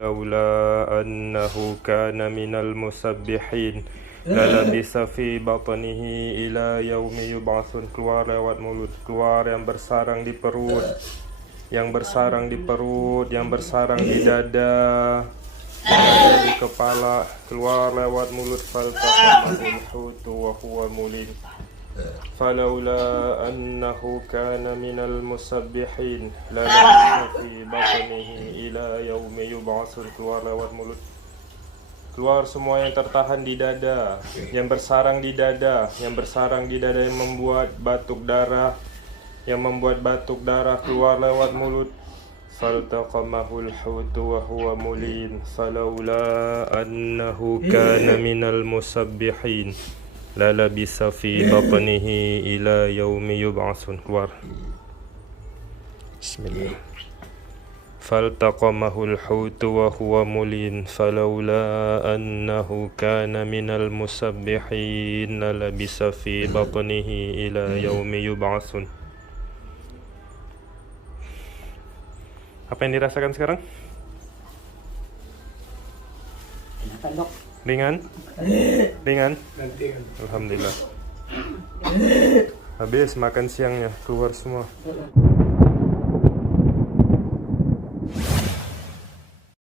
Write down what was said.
لولا أنه كان من المسبحين للبث في بطنه إلى يوم يبعثون. Keluar lewat mulut, keluar yang bersarang di perut, yang bersarang di perut, yang bersarang di dada, yang ada di kepala, keluar lewat mulut. Faltaqamahul hutu wa huwa mulim فلولا أنه كان من المسبحين للبث في بطنه إلى يوم يبعثون. Keluar lewat mulut, keluar semua yang tertahan di dada, yang bersarang di dada, yang bersarang di dada, yang membuat batuk darah, keluar lewat mulut. فالتقمه الحوت وهو مليم فلولا أنه كان من المسبحين للبث في بطنه إلى يوم يبعثون. Keluar. Bismillah. فالتقمه الحوت وهو مليم فلولا أنه كان من المسبحين للبث في بطنه إلى يوم يبعثون. Apa yang dirasakan sekarang? Enakan, Dok. Ringan? Ringan? Alhamdulillah. Habis makan siangnya, keluar semua.